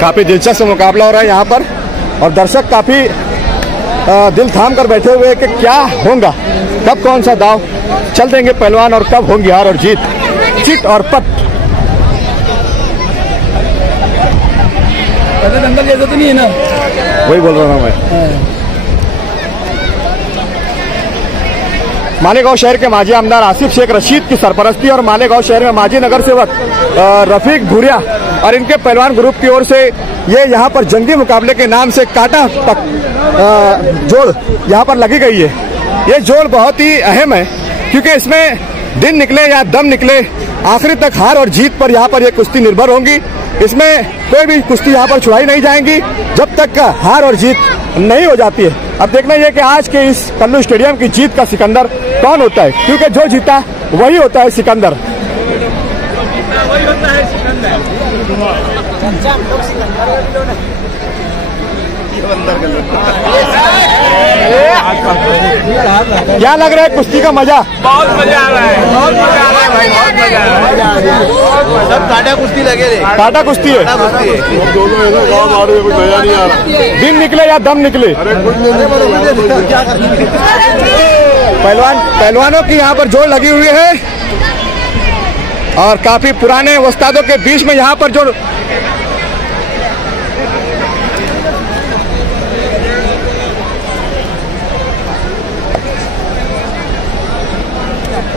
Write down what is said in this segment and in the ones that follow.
काफी दिलचस्प मुकाबला हो रहा है यहाँ पर और दर्शक काफी दिल थाम कर बैठे हुए कि क्या होगा, कब कौन सा दाव चल देंगे पहलवान और कब होंगी हार और जीत, चिट और पट। पहले दंगल जैसा तो नहीं है ना, वही बोल रहा हूँ मैं। मालेगांव शहर के माजी आमदार आसिफ शेख रशीद की सरपरस्ती और मालेगांव शहर में माजी नगर सेवक रफीक भूरिया और इनके पहलवान ग्रुप की ओर से ये यहाँ पर जंगी मुकाबले के नाम से काटा तक जोड़ यहाँ पर लगी गई है। ये जोड़ बहुत ही अहम है क्योंकि इसमें दिन निकले या दम निकले, आखिरी तक हार और जीत पर यहाँ पर ये कुश्ती निर्भर होंगी। इसमें कोई भी कुश्ती यहाँ पर छुड़ाई नहीं जाएंगी जब तक का हार और जीत नहीं हो जाती है। अब देखना यह कि आज के इस कल्लू स्टेडियम की जीत का सिकंदर कौन होता है, क्योंकि जो जीता वही होता है सिकंदर। क्या लग रहा है कुश्ती का मजा? बहुत मजा आ रहा है, बहुत मजा आ रहा है भाई, बहुत मजा आ रहा है। सब काटा कुश्ती लगे थे, काटा कुश्ती है। दिन निकले या दम निकले, पहलवानों की यहाँ पर जोड़ लगी हुई है और काफी पुराने उस्तादों के बीच में यहाँ पर जो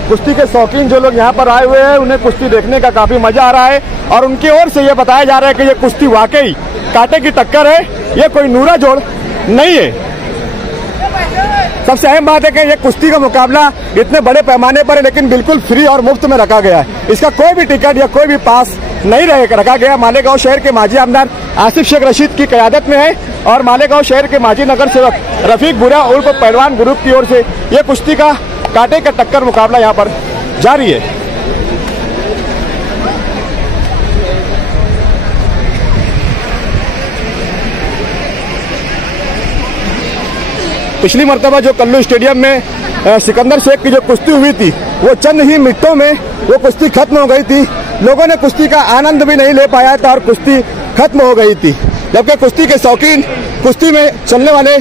कुश्ती के शौकीन जो लोग यहाँ पर आए हुए हैं उन्हें कुश्ती देखने का काफी मजा आ रहा है और उनकी ओर से ये बताया जा रहा है कि ये कुश्ती वाकई कांटे की टक्कर है, ये कोई नूरा जोड़ नहीं है। सबसे अहम बात है कि ये कुश्ती का मुकाबला इतने बड़े पैमाने पर है लेकिन बिल्कुल फ्री और मुफ्त में रखा गया है। इसका कोई भी टिकट या कोई भी पास नहीं रखा गया। मालेगांव शहर के माजी आमदार आसिफ शेख रशीद की क़यादत में है और मालेगांव शहर के माजी नगर सेवक रफीक भूरिया उर्फ पहलवान ग्रुप की ओर से ये कुश्ती का कांटे का टक्कर मुकाबला यहाँ पर जारी है। पिछली मर्तबा जो कल्लू स्टेडियम में सिकंदर शेख की जो कुश्ती हुई थी वो चंद ही मिनटों में वो कुश्ती खत्म हो गई थी। लोगों ने कुश्ती का आनंद भी नहीं ले पाया था और कुश्ती खत्म हो गई थी, जबकि कुश्ती के शौकीन कुश्ती में चलने वाले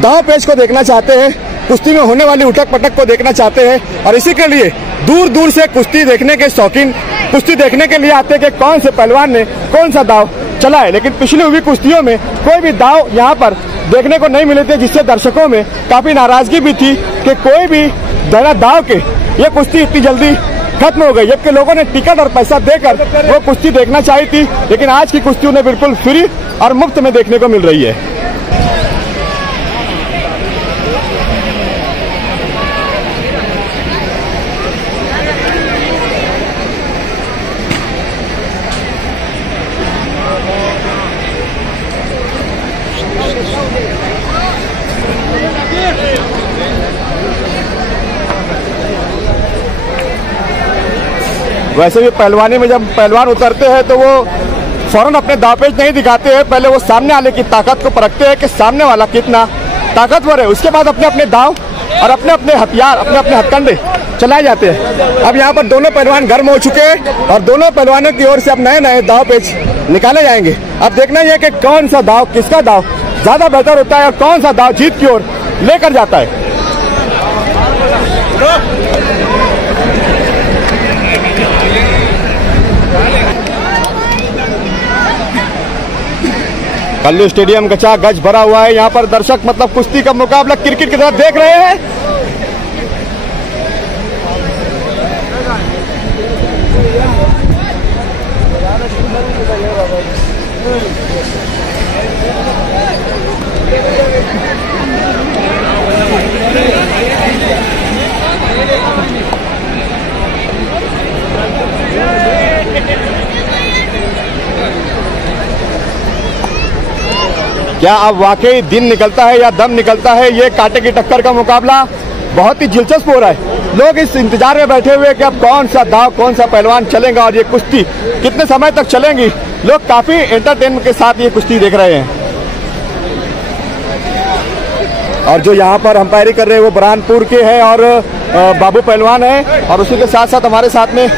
दांव पेच को देखना चाहते हैं, कुश्ती में होने वाली उठक पटक को देखना चाहते हैं और इसी के लिए दूर दूर से कुश्ती देखने के शौकीन कुश्ती देखने के लिए आते हैं कि कौन से पहलवान ने कौन सा दाव चला है। लेकिन पिछली हुई कुश्तियों में कोई भी दाव यहाँ पर देखने को नहीं मिले थे, जिससे दर्शकों में काफी नाराजगी भी थी कि कोई भी बिना दाव के ये कुश्ती इतनी जल्दी खत्म हो गई, जबकि लोगों ने टिकट और पैसा देकर वो कुश्ती देखना चाही थी। लेकिन आज की कुश्ती उन्हें बिल्कुल फ्री और मुफ्त में देखने को मिल रही है। वैसे भी पहलवानी में जब पहलवान उतरते हैं तो वो फौरन अपने दांवपेच नहीं दिखाते हैं, पहले वो सामने वाले की ताकत को परखते हैं कि सामने वाला कितना ताकतवर है। उसके बाद अपने अपने दांव और अपने अपने हथियार, अपने अपने हथकंडे चलाए जाते हैं। अब यहाँ पर दोनों पहलवान गर्म हो चुके हैं और दोनों पहलवानों की ओर से अब नए नए दांवपेच निकाले जाएंगे। अब देखना यह कि कौन सा दांव, किसका दांव ज्यादा बेहतर होता है और कौन सा दांव जीत की ओर लेकर जाता है। कल्लू स्टेडियम गचा गज भरा हुआ है। यहाँ पर दर्शक मतलब कुश्ती का मुकाबला क्रिकेट की तरह देख रहे हैं। क्या अब वाकई दिन निकलता है या दम निकलता है? ये कांटे की टक्कर का मुकाबला बहुत ही दिलचस्प हो रहा है। लोग इस इंतजार में बैठे हुए कि अब कौन सा दांव, कौन सा पहलवान चलेगा और ये कुश्ती कितने समय तक चलेंगी। लोग काफी एंटरटेनमेंट के साथ ये कुश्ती देख रहे हैं। और जो यहाँ पर अंपायरी कर रहे हैं वो बुरहानपुर के हैं और बाबू पहलवान है, और उसी के साथ साथ हमारे साथ में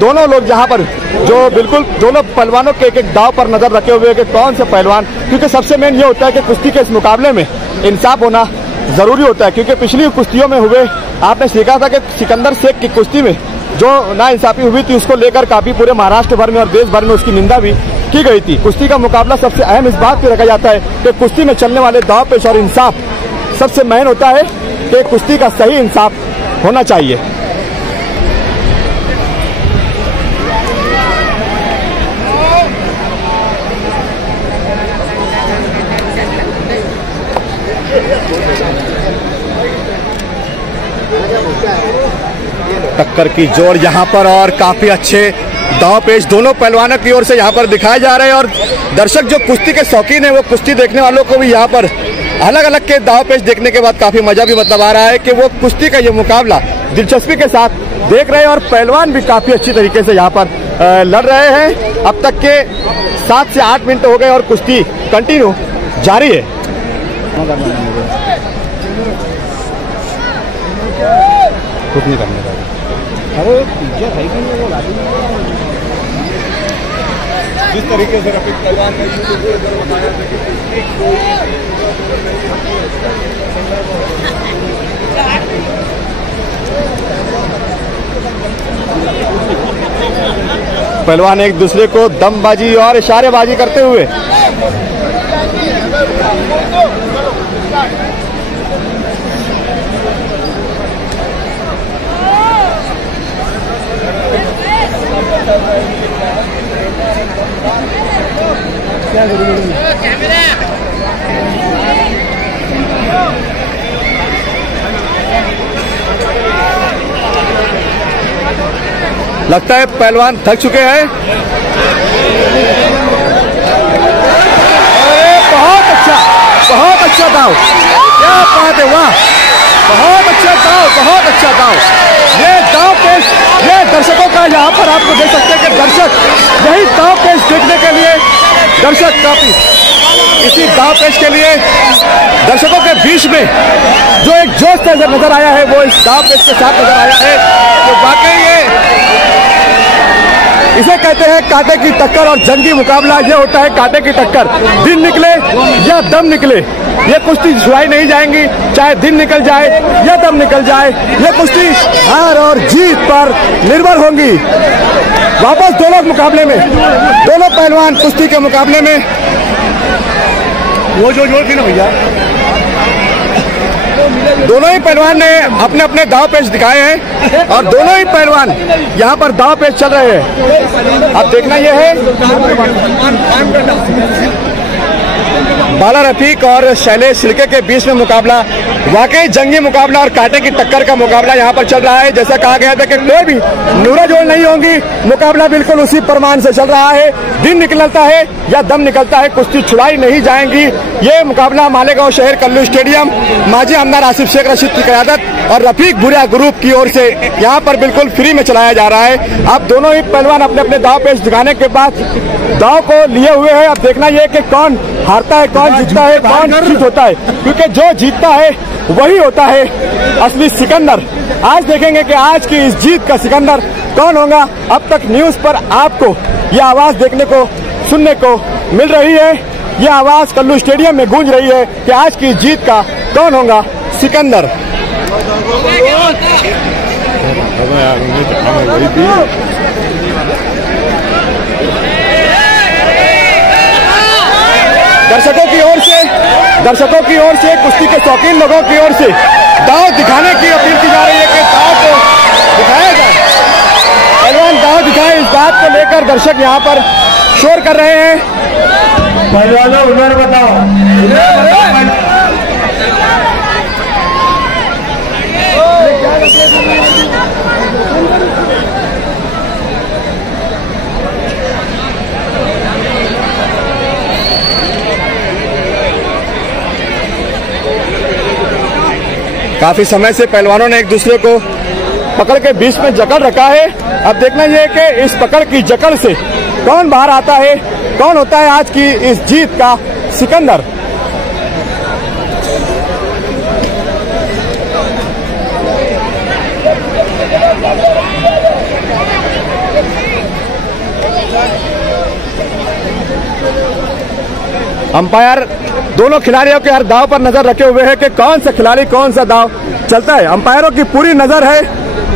दोनों लोग यहाँ पर जो बिल्कुल दोनों पहलवानों के एक एक दाव पर नजर रखे हुए कि कौन से पहलवान, क्योंकि सबसे मेन ये होता है कि कुश्ती के इस मुकाबले में इंसाफ होना जरूरी होता है। क्योंकि पिछली कुश्तियों में हुए आपने सीखा था कि सिकंदर शेख की कुश्ती में जो नाइंसाफी हुई थी उसको लेकर काफी पूरे महाराष्ट्र भर में और देश भर में उसकी निंदा भी की गई थी। कुश्ती का मुकाबला सबसे अहम इस बात पे रखा जाता है कि कुश्ती में चलने वाले दाव पेश और इंसाफ सबसे मेन होता है कि कुश्ती का सही इंसाफ होना चाहिए। टक्कर की जोड़ यहाँ पर और काफी अच्छे दांव पेश दोनों पहलवानों की ओर से यहाँ पर दिखाए जा रहे हैं। और दर्शक जो कुश्ती के शौकीन है वो कुश्ती देखने वालों को भी यहाँ पर अलग अलग के दांव पेश देखने के बाद काफी मजा भी मतलब आ रहा है कि वो कुश्ती का ये मुकाबला दिलचस्पी के साथ देख रहे हैं। और पहलवान भी काफी अच्छी तरीके से यहाँ पर लड़ रहे हैं। अब तक के 7 से 8 मिनट हो गए और कुश्ती कंटिन्यू जारी है। कुछ नहीं करने का। अरे जिस तरीके से रफीक पहलवान ने बताया पहलवान एक दूसरे को दमबाजी और इशारेबाजी करते हुए लगता है पहलवान थक चुके हैं। अरे बहुत अच्छा दाव, क्या बात है, वाह, बहुत अच्छा दाव। ये दाव पेश ये दर्शकों का यहाँ पर आपको देख सकते हैं कि दर्शक यही दाव पेश देखने के लिए दर्शक काफी इसी दाव पेश के लिए दर्शकों के बीच में जो एक जोश नजर आया है वो इस दाव पेश के साथ नजर आया है। तो वाकई ये इसे कहते हैं कांटे की टक्कर और जंगी मुकाबला। ये होता है कांटे की टक्कर, दिन निकले या दम निकले। ये कुश्ती छुड़ाई नहीं जाएंगी, चाहे दिन निकल जाए या दम निकल जाए। ये कुश्ती हार और जीत पर निर्भर होंगी। वापस दोनों मुकाबले में, दोनों पहलवान कुश्ती के मुकाबले में वो जो जोर थी ना भैया, दोनों ही पहलवान ने अपने अपने दाव पेश दिखाए हैं और दोनों ही पहलवान यहाँ पर दाव पेश चल रहे हैं। अब देखना यह है बाला रफीक और शैलेश शिर्के के बीच में मुकाबला, वाकई जंगी मुकाबला और कांटे की टक्कर का मुकाबला यहाँ पर चल रहा है। जैसा कहा गया था कि कोई भी नूरा जोड़ नहीं होंगी, मुकाबला बिल्कुल उसी प्रमाण से चल रहा है। दिन निकलता है या दम निकलता है, कुश्ती छुड़ाई नहीं जाएंगी। ये मुकाबला मालेगांव शहर कल्लू स्टेडियम माजी आमदार आसिफ शेख रशीद की क़यादत और रफीक भुरिया ग्रुप की ओर से यहाँ पर बिल्कुल फ्री में चलाया जा रहा है। अब दोनों ही पहलवान अपने अपने दाव पेश दिखाने के बाद दाव को लिए हुए हैं। अब देखना यह कि कौन हारता है, कौन जीतता है, कौन जीत होता है, क्योंकि जो जीतता है वही होता है असली सिकंदर। आज देखेंगे कि आज की इस जीत का सिकंदर कौन होगा। अब तक न्यूज पर आपको यह आवाज देखने को सुनने को मिल रही है, यह आवाज कल्लू स्टेडियम में गूंज रही है कि आज की जीत का कौन होगा सिकंदर। दर्शकों की ओर से कुश्ती के शौकीन लोगों की ओर से दाव दिखाने की अपील की जा रही है कि दाव को दिखाया जाए, पहलवान दाव दिखाए। इस बात को लेकर दर्शक यहाँ पर शोर कर रहे हैं। पहलवानों उधर बताओ। काफी समय से पहलवानों ने एक दूसरे को पकड़ के बीच में जकड़ रखा है। अब देखना यह है कि इस पकड़ की जकड़ से कौन बाहर आता है, कौन होता है आज की इस जीत का सिकंदर। अंपायर दोनों खिलाड़ियों के हर दाव पर नजर रखे हुए हैं कि कौन सा खिलाड़ी कौन सा दाव चलता है। अंपायरों की पूरी नजर है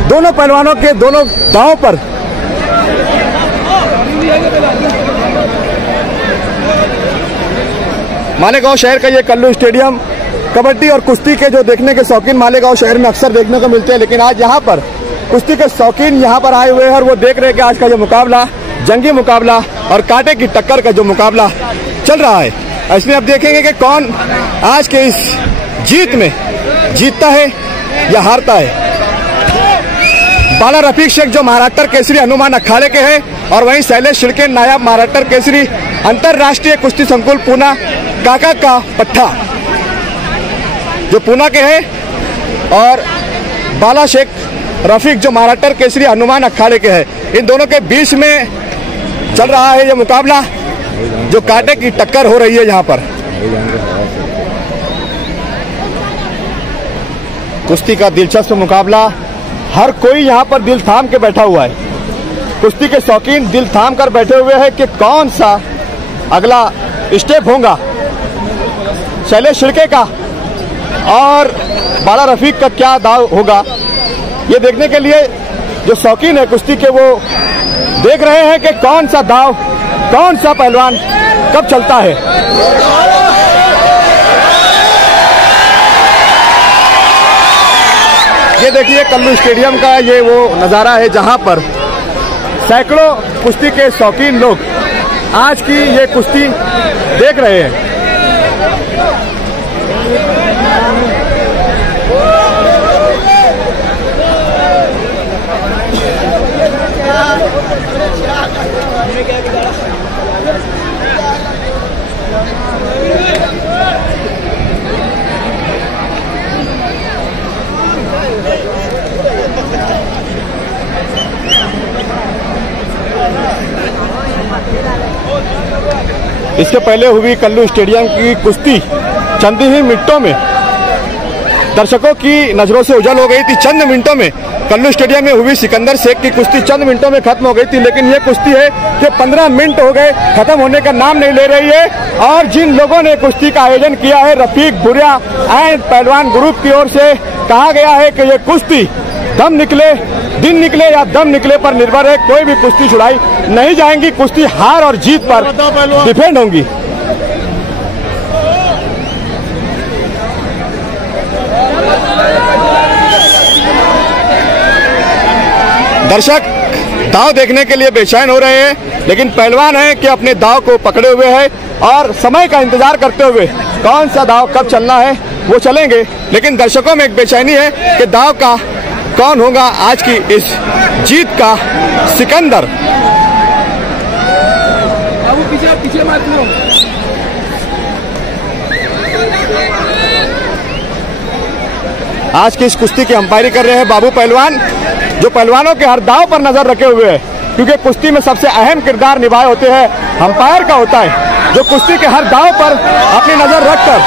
दोनों पहलवानों के दोनों दावों पर। मालेगांव शहर का ये कल्लू स्टेडियम कबड्डी और कुश्ती के जो देखने के शौकीन मालेगांव शहर में अक्सर देखने को मिलते हैं, लेकिन आज यहाँ पर कुश्ती के शौकीन यहाँ पर आए हुए हैं और वो देख रहे हैं कि आज का जो मुकाबला, जंगी मुकाबला और कांटे की टक्कर का जो मुकाबला चल रहा है, इसमें अब देखेंगे कि कौन आज के इस जीत में जीतता है या हारता है। बाला रफीक शेख जो महाराष्ट्र केसरी हनुमान अखाड़े के हैं और वहीं शैलेश शिर्के नायब महाराष्ट्र केसरी अंतरराष्ट्रीय कुश्ती संकुल पूना काका का पट्टा जो पूना के हैं, और बाला शेख रफीक जो महाराष्ट्र केसरी हनुमान अखाड़े के हैं। इन दोनों के बीच में चल रहा है ये मुकाबला जो कांटे की टक्कर हो रही है। यहाँ पर कुश्ती का दिलचस्प मुकाबला, हर कोई यहाँ पर दिल थाम के बैठा हुआ है। कुश्ती के शौकीन दिल थाम कर बैठे हुए हैं कि कौन सा अगला स्टेप होगा शैलेश शिर्के का और बाला रफीक का क्या दाव होगा। ये देखने के लिए जो शौकीन है कुश्ती के वो देख रहे हैं कि कौन सा दाव, कौन सा पहलवान कब चलता है। ये देखिए कल्लू स्टेडियम का ये वो नज़ारा है जहां पर सैकड़ों कुश्ती के शौकीन लोग आज की ये कुश्ती देख रहे हैं। इससे पहले हुई कल्लू स्टेडियम की कुश्ती चंद ही मिनटों में दर्शकों की नजरों से उजल हो गई थी। चंद मिनटों में कल्लू स्टेडियम में हुई सिकंदर शेख की कुश्ती चंद मिनटों में खत्म हो गई थी, लेकिन ये कुश्ती है कि 15 मिनट हो गए, खत्म होने का नाम नहीं ले रही है। और जिन लोगों ने कुश्ती का आयोजन किया है, रफीक भुरिया एंड पहलवान ग्रुप की ओर से कहा गया है कि ये कुश्ती दम निकले, दिन निकले या दम निकले पर निर्भर है, कोई भी कुश्ती छुड़ाई नहीं जाएंगी। कुश्ती हार और जीत पर डिपेंड होंगी। दर्शक दाव देखने के लिए बेचैन हो रहे हैं, लेकिन पहलवान है कि अपने दाव को पकड़े हुए हैं और समय का इंतजार करते हुए कौन सा दाव कब चलना है वो चलेंगे। लेकिन दर्शकों में एक बेचैनी है कि दाव का कौन होगा आज की इस जीत का सिकंदर। आज की इस कुश्ती की अंपायरी कर रहे हैं बाबू पहलवान, जो पहलवानों के हर दाव पर नजर रखे हुए हैं, क्योंकि कुश्ती में सबसे अहम किरदार निभाए होते हैं अंपायर का होता है, जो कुश्ती के हर दाव पर अपनी नजर रखकर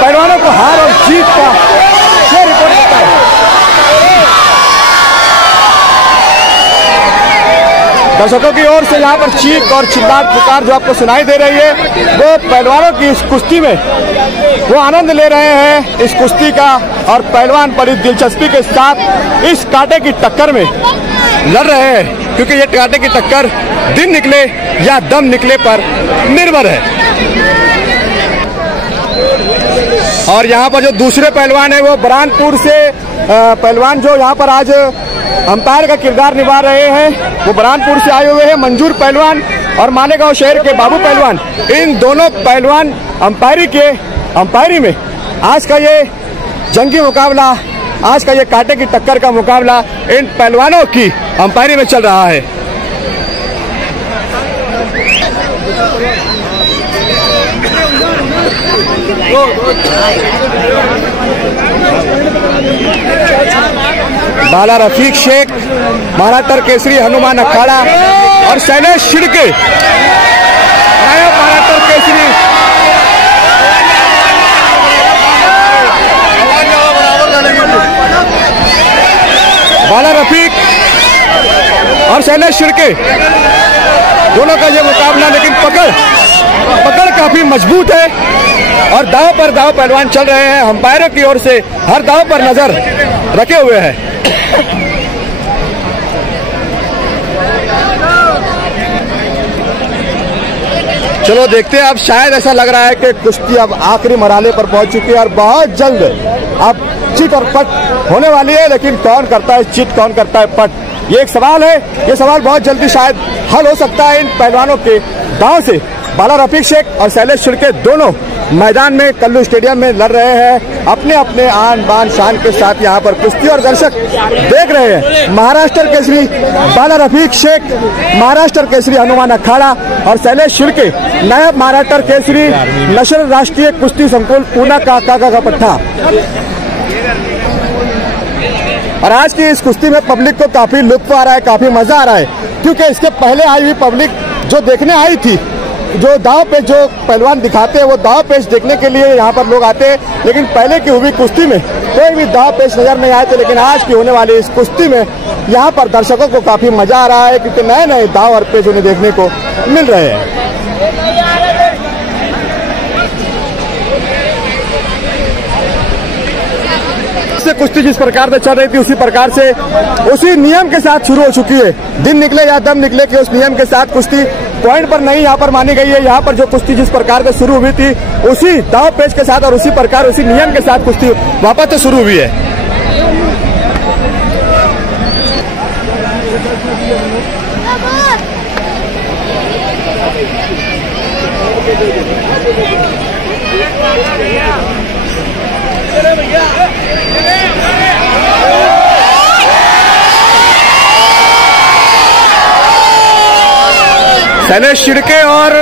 पहलवानों को हार और जीत का शेयर रिपोर्ट करता है। दर्शकों की ओर से यहाँ पर चीख और चिल्लाहट पुकार जो आपको सुनाई दे रही है, वो पहलवानों की इस कुश्ती में वो आनंद ले रहे हैं इस कुश्ती का, और पहलवान बड़ी दिलचस्पी के साथ इस कांटे की टक्कर में लड़ रहे हैं, क्योंकि ये कांटे की टक्कर दिन निकले या दम निकले पर निर्भर है। और यहाँ पर जो दूसरे पहलवान है वो बरानपुर से पहलवान जो यहाँ पर आज अंपायर का किरदार निभा रहे हैं, वो बरानपुर से आए हुए हैं मंजूर पहलवान और मालेगांव शहर के बाबू पहलवान। इन दोनों पहलवान अंपायरी में आज का ये जंगी मुकाबला, आज का ये कांटे की टक्कर का मुकाबला इन पहलवानों की अंपायरी में चल रहा है। बाला रफीक शेख, महाराष्ट्र केसरी हनुमान अखाड़ा और शैलेश शिर्के नायब महाराष्ट्र केसरी। बाला रफीक और शैलेश शिर्के दोनों का ये मुकाबला, लेकिन पकड़ काफी मजबूत है और दांव पर दांव पहलवान चल रहे हैं। अंपायरों की ओर से हर दांव पर नजर रखे हुए हैं। चलो देखते हैं, अब शायद ऐसा लग रहा है कि कुश्ती अब आखिरी मरहले पर पहुंच चुकी है और बहुत जल्द अब चिट और पट होने वाली है। लेकिन कौन करता है चिट, कौन करता है पट, ये एक सवाल है। ये सवाल बहुत जल्दी शायद हल हो सकता है इन पहलवानों के दांव से। बाला रफीक शेख और शैलेश शिर्के दोनों मैदान में कल्लू स्टेडियम में लड़ रहे हैं अपने अपने आन बान शान के साथ। यहाँ पर कुश्ती और दर्शक देख रहे हैं। महाराष्ट्र केसरी बाला रफीक शेख, महाराष्ट्र केसरी हनुमान अखाड़ा और शैलेश शिर्के नायब महाराष्ट्र केसरी नशर राष्ट्रीय कुश्ती संकुल पूना का काका का पट्टा। और आज की इस कुश्ती में पब्लिक को काफी लुत्फ आ रहा है, काफी मजा आ रहा है, क्योंकि इसके पहले आई हुई पब्लिक जो देखने आई थी, जो दाव पेच जो पहलवान दिखाते हैं वो दाव पेच देखने के लिए यहाँ पर लोग आते हैं। लेकिन पहले की हुई कुश्ती में कोई भी दाव पेच नजर नहीं आए थे, लेकिन आज की होने वाली इस कुश्ती में यहाँ पर दर्शकों को काफी मजा आ रहा है, क्योंकि नए नए दाव और पेच उन्हें देखने को मिल रहे हैं। कुश्ती जिस प्रकार से चल रही थी उसी प्रकार से उसी नियम के साथ शुरू हो चुकी है। दिन निकले या दम निकले कि उस नियम के साथ कुश्ती पॉइंट पर नहीं यहाँ पर मानी गई है। यहाँ पर जो कुश्ती जिस प्रकार से शुरू हुई थी उसी दाव पेच के साथ और उसी प्रकार उसी नियम के साथ कुश्ती वापस से शुरू हुई है। शैलेश शिर्के और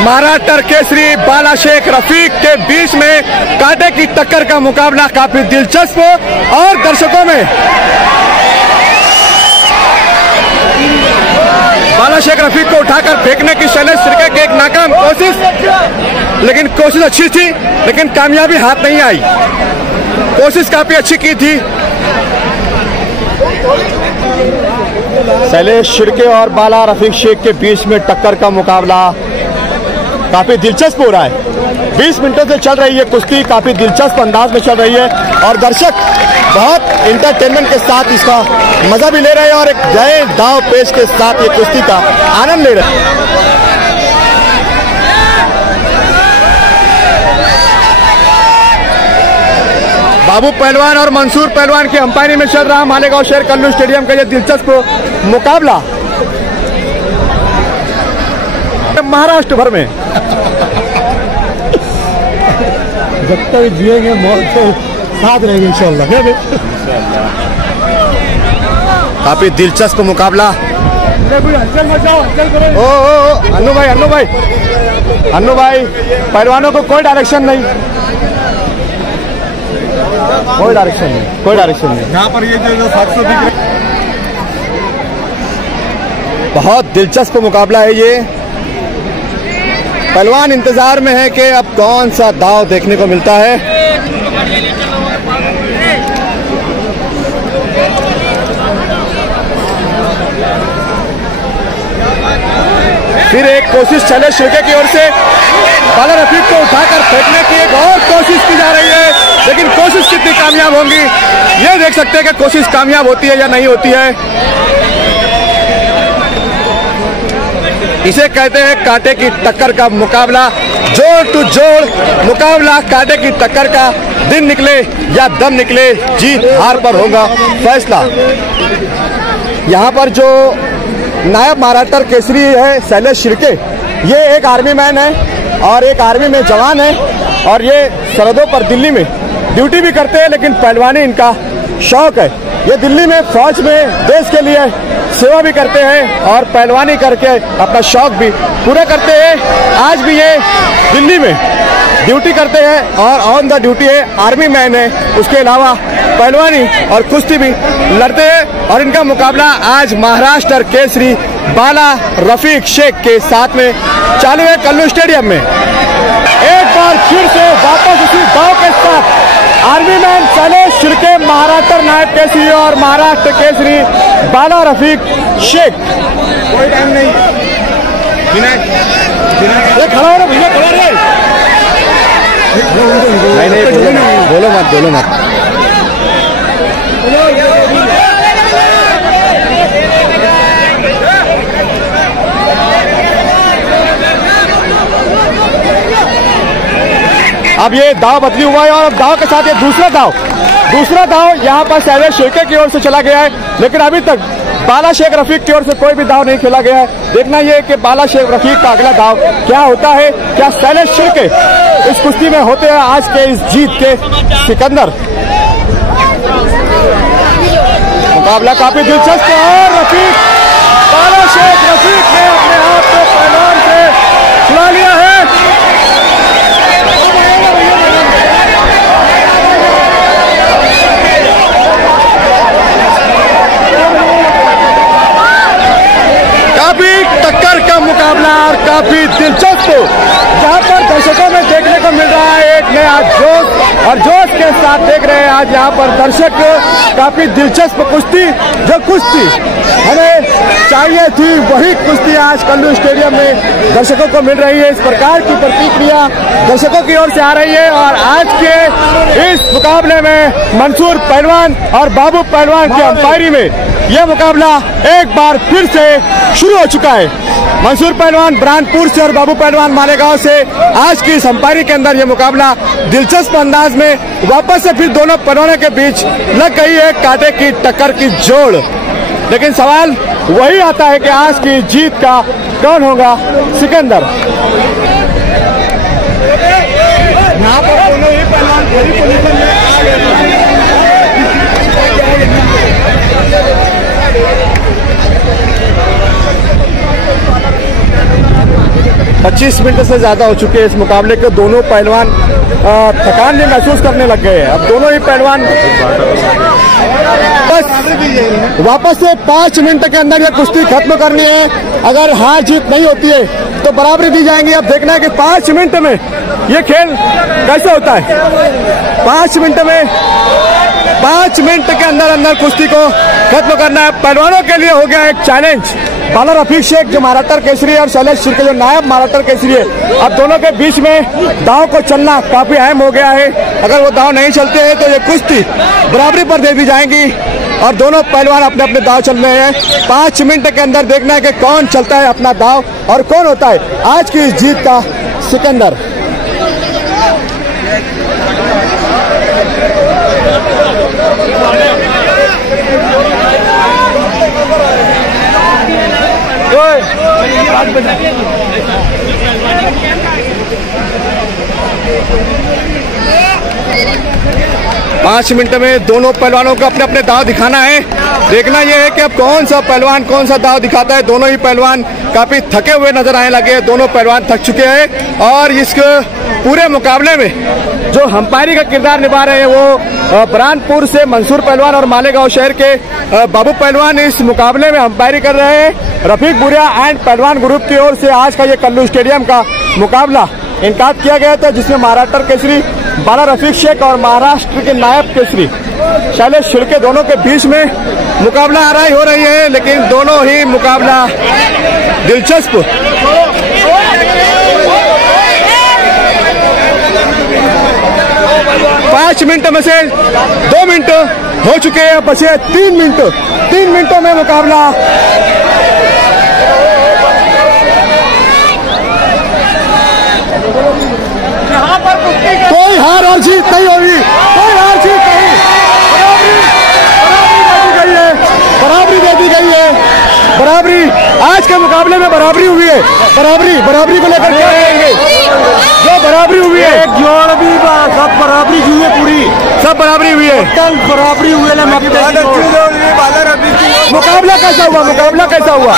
महाराष्ट्र केसरी बाला शेख रफीक के बीच में कांटे की टक्कर का मुकाबला काफी दिलचस्प और दर्शकों में बाला शेख रफीक को उठाकर फेंकने की शैलेश शिर्के की एक नाकाम कोशिश, लेकिन कोशिश अच्छी थी लेकिन कामयाबी हाथ नहीं आई। कोशिश काफी अच्छी की थी। शैलेश शिर्के और बाला रफीक शेख के बीच में टक्कर का मुकाबला काफी दिलचस्प हो रहा है। 20 मिनटों से चल रही है कुश्ती, काफी दिलचस्प अंदाज में चल रही है और दर्शक बहुत इंटरटेनमेंट के साथ इसका मजा भी ले रहे हैं और एक नए दाव पेच के साथ ये कुश्ती का आनंद ले रहे हैं। बाबू पहलवान और मंसूर पहलवान की अंपायरी में चल रहा मालेगांव शहर कल्लू स्टेडियम का यह दिलचस्प मुकाबला महाराष्ट्र भर में जब तक जिएंगे मौत तो साथ रहेंगे इंशाल्लाह। काफी दिलचस्प मुकाबला। ओ अन्नू भाई पहलवानों को कोई डायरेक्शन नहीं, कोई डायरेक्शन नहीं। यहाँ पर ये जो साक्ष्य दिख रहे हैं, बहुत दिलचस्प मुकाबला है ये। पहलवान इंतजार में है कि अब कौन सा दाव देखने को मिलता है। फिर एक कोशिश शैलेश शिर्के की ओर से बाला रफीक को उठाकर फेंकने की एक और कोशिश की जा रही है, लेकिन कोशिश कितनी कामयाब होंगी ये देख सकते हैं कि कोशिश कामयाब होती है या नहीं होती है। इसे कहते हैं कांटे की टक्कर का मुकाबला, जोड़ टू जोड़ मुकाबला, कांटे की टक्कर का। दिन निकले या दम निकले, जीत हार पर होगा फैसला। यहाँ पर जो नायब महाराष्ट्र केसरी है शैलेश शिर्के, ये एक आर्मी मैन है और एक आर्मी में जवान है और ये सरहदों पर दिल्ली में ड्यूटी भी करते हैं, लेकिन पहलवानी इनका शौक है। ये दिल्ली में फौज में देश के लिए सेवा भी करते हैं और पहलवानी करके अपना शौक भी पूरा करते हैं। आज भी ये दिल्ली में ड्यूटी करते हैं और ऑन द ड्यूटी है, आर्मी मैन है। उसके अलावा पहलवानी और कुश्ती भी लड़ते हैं और इनका मुकाबला आज महाराष्ट्र केसरी बाला रफीक शेख के साथ में चालू है कल्लू स्टेडियम में। एक बार फिर से वापस उसी गांव के साथ आर्मी मैन शैलेश शिर्के, महाराष्ट्र नायब केसरी और महाराष्ट्र केसरी बाला रफीक शेख। कोई टाइम नहीं, ये खड़ा हो रहा भैया, खड़ा रहे। नहीं बोलो मत। अब ये दाव बदली हुआ है और अब दाव के साथ ये दूसरा दाव यहाँ पर शैलेश शिर्के की ओर से चला गया है, लेकिन अभी तक बाला शेख रफीक की ओर से कोई भी दाव नहीं खेला गया है। देखना ये कि बाला शेख रफीक का अगला दाव क्या होता है। क्या शैलेश शिर्के इस कुश्ती में होते हैं आज के इस जीत के सिकंदर। मुकाबला काफी दिलचस्प है और बाला शेख रफीक ने अपने हाथ को पहलवान से छुड़ा लिया है। काफी टक्कर का मुकाबला और काफी दिलचस्प, जहां पर दर्शकों में देखने को मिल रहा है एक नया जोश और जोश के साथ देख रहे हैं आज यहाँ पर दर्शक। काफी दिलचस्प कुश्ती, जो कुश्ती हमें चाहिए थी वही कुश्ती आज कल्लू स्टेडियम में दर्शकों को मिल रही है। इस प्रकार की प्रतिक्रिया दर्शकों की ओर से आ रही है और आज के इस मुकाबले में मंसूर पहलवान और बाबू पहलवान की अंपायरी में यह मुकाबला एक बार फिर से शुरू हो चुका है। मंसूर पहलवान बुरहानपुर से और बाबू पहलवान मालेगांव से आज की इस अंपायरी के अंदर यह मुकाबला दिलचस्प अंदाज में वापस से फिर दोनों पहलवानों के बीच लग गई है कांटे की टक्कर की जोड़। लेकिन सवाल वही आता है कि आज की जीत का कौन होगा सिकंदर। यहाँ पर दोनों ही पहलवान खड़ी पोजीशन में आ गए। 25 मिनट से ज्यादा हो चुके हैं इस मुकाबले के। दोनों पहलवान थकान भी महसूस करने लग गए हैं। अब दोनों ही पहलवान बस वापस से 5 मिनट के अंदर ये कुश्ती खत्म करनी है। अगर हार जीत नहीं होती है तो बराबरी दी जाएंगी। अब देखना है कि 5 मिनट में ये खेल कैसे होता है। 5 मिनट के अंदर कुश्ती को खत्म करना है। पहलवानों के लिए हो गया एक चैलेंज। बाला रफीक शेख जो महाराष्ट्र केसरी और शैलेश शिर्के जो नायब महाराष्ट्र केसरी है, अब दोनों के बीच में दाव को चलना काफी अहम हो गया है। अगर वो दाव नहीं चलते हैं तो ये कुश्ती बराबरी पर दे दी जाएंगी और दोनों पहलवान अपने अपने दाव चल रहे हैं। 5 मिनट के अंदर देखना है कि कौन चलता है अपना दाव और कौन होता है आज की इस जीत का सिकंदर। पांच मिनट में दोनों पहलवानों को अपने अपने दांव दिखाना है। देखना यह है कि अब कौन सा पहलवान कौन सा दांव दिखाता है। दोनों ही पहलवान काफी थके हुए नजर आने लगे हैं। दोनों पहलवान थक चुके हैं और इस पूरे मुकाबले में जो अंपायरी का किरदार निभा रहे हैं वो बुरहानपुर से मंसूर पहलवान और मालेगांव शहर के बाबू पहलवान इस मुकाबले में अंपायरी कर रहे हैं। रफीक बुरिया एंड पहलवान ग्रुप की ओर से आज का ये कल्लू स्टेडियम का मुकाबला इनकाद किया गया था, जिसमें महाराष्ट्र केसरी बाला रफीक शेख और महाराष्ट्र के नायब केसरी शैलेश शिर्के दोनों के बीच में मुकाबला आराई हो रही है। लेकिन दोनों ही मुकाबला दिलचस्प। पांच मिनट में से 2 मिनट हो चुके हैं, बचे 3 मिनट। 3 मिनटों में मुकाबला कोई हार और जीत नहीं होगी, कोई हार जीत नहीं। बराबरी दे दी गई है। बराबरी आज के मुकाबले में बराबरी हुई है। बराबरी को लेकर क्या कहेंगे? जो बराबरी हुई है, एक जोड़ भी सब बराबरी हुई है, पूरी सब बराबरी हुई है। टोटल बराबरी हुई है। मुकाबला कैसा हुआ, मुकाबला कैसा हुआ?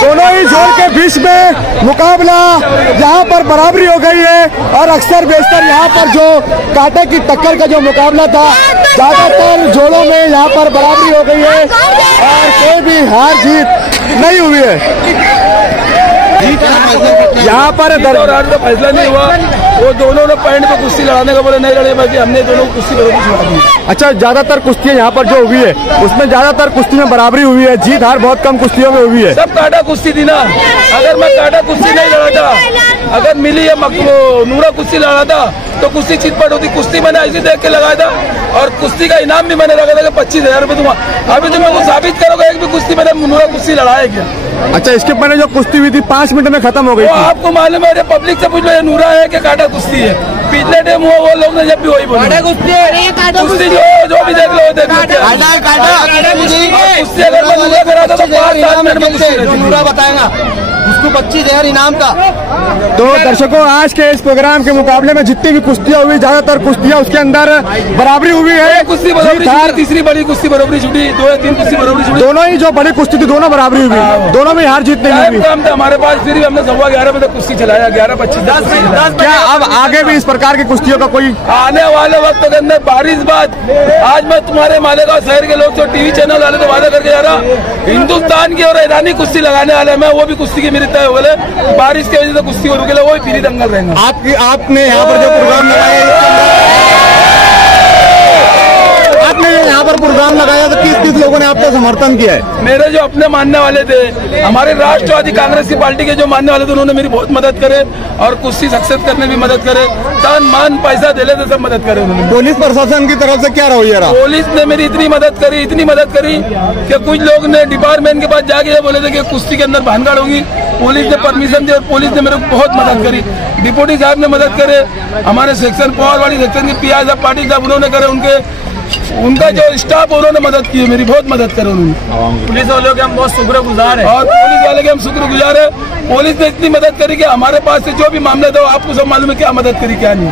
दोनों ही जोड़ के बीच में मुकाबला, यहाँ पर बराबरी हो गई है। और अक्सर बेशतर यहाँ पर जो कांटे की टक्कर का जो मुकाबला था, ज्यादातर जोड़ों में यहाँ पर बराबरी हो गई है और कोई भी हार जीत नहीं हुई है। यहाँ पर और हार का फैसला नहीं हुआ, वो दोनों ने पॉइंट पे कुश्ती लड़ाने का बोले, नहीं लड़े, बाकी हमने दोनों कुश्ती बराबरी छुड़ा दी। अच्छा, ज्यादातर कुश्तियाँ यहाँ पर जो हुई है उसमें ज्यादातर कुश्ती में बराबरी हुई है, जीत हार बहुत कम कुश्तियों में हुई है। सब काटा कुश्ती थी ना। अगर मैं काटा कुश्ती नहीं लड़ा था, अगर मिली या नूरा कुश्ती लड़ा था तो कुश्ती चितपट होती। कुश्ती मैंने ऐसे देख के लगाया था और कुश्ती का इनाम भी मैंने रखा था कि 25,000 रुपये दूंगा। अभी तो मैं को साबित करोगे एक भी कुश्ती मैंने नूरा कुश्ती लड़ाया क्या? अच्छा, इसके पहले जो कुश्ती हुई थी 5 मिनट में खत्म हो गई थी। आपको मालूम है, पब्लिक से पूछ लो ये नूरा है कि काटा कुश्ती है। पिछले टाइम हुआ वो लोग ने जब भी वही बोला कुश्ती जो भी देख लो कुश्ती अगर मैं नूरा करा था तो 5-7 मिनट में कुश्ती नूरा बताएगा उसको 25,000 इनाम था। तो दर्शकों, आज के इस प्रोग्राम के मुकाबले में जितनी भी कुश्तियाँ हुई, ज्यादातर कुश्तियाँ उसके अंदर बराबरी हुई है। कुश्ती बराबरी, तीसरी बड़ी कुश्ती बराबरी छुटी, 2 या 3 कुश्ती बराबरी छुटी। दोनों ही जो बड़ी कुश्ती थी दोनों बराबरी हुई, दोनों में हार जीत नहीं हुई। काम था हमारे पास, फिर भी हमने 11:15 बजे कुश्ती चलाया, 11:25 क्या अब आगे भी इस प्रकार की कुश्तियों का कोई आने वाले वक्त के अंदर बारिश बाद? आज मैं तुम्हारे मालेगांव शहर के लोग जो टीवी चैनल वाले तो वादा करके जा रहा, हिंदुस्तान की और ईरानी कुश्ती लगाने वाले मैं, वो भी कुश्ती की मेरी तय हो गए। बारिश की वजह से कुश्ती हो रुके, वो भी पीली दंगल रहेंगे। आपने यहाँ पर जो प्रोग्राम लगाया, आपने यहाँ पर प्रोग्राम लगाया तो किस किस लोगों ने आपका समर्थन किया है? मेरे जो अपने मानने वाले थे, हमारे राष्ट्रवादी कांग्रेस की पार्टी के जो मानने वाले थे, उन्होंने मेरी बहुत मदद करे और कुश्ती सक्सेस करने में मदद करे, तन मान पैसा दे लेते सब मदद करे उन्होंने। पुलिस प्रशासन की तरफ से क्या रवैया रहा? पुलिस ने मेरी इतनी मदद करी कि कुछ लोग ने डिपार्टमेंट के पास जाके ये बोले थे कि कुश्ती के अंदर भानगढ़ होगी। पुलिस ने परमिशन दी और पुलिस ने मेरे को बहुत मदद करी। डिप्टी साहब ने मदद करे, हमारे सेक्शन पवारवाड़ी सेक्शन के पीआई साहब पाटिल साहब उन्होंने करे, उनका जो स्टाफ उन्होंने मदद की है, मेरी बहुत मदद करे उन्होंने। पुलिस वालों के हम बहुत शुक्रगुजार हैं और पुलिस वाले के हम शुक्रगुजार है। पुलिस ने इतनी मदद करी कि हमारे पास से जो भी मामला था आपको सब मालूम है क्या मदद करी क्या नहीं।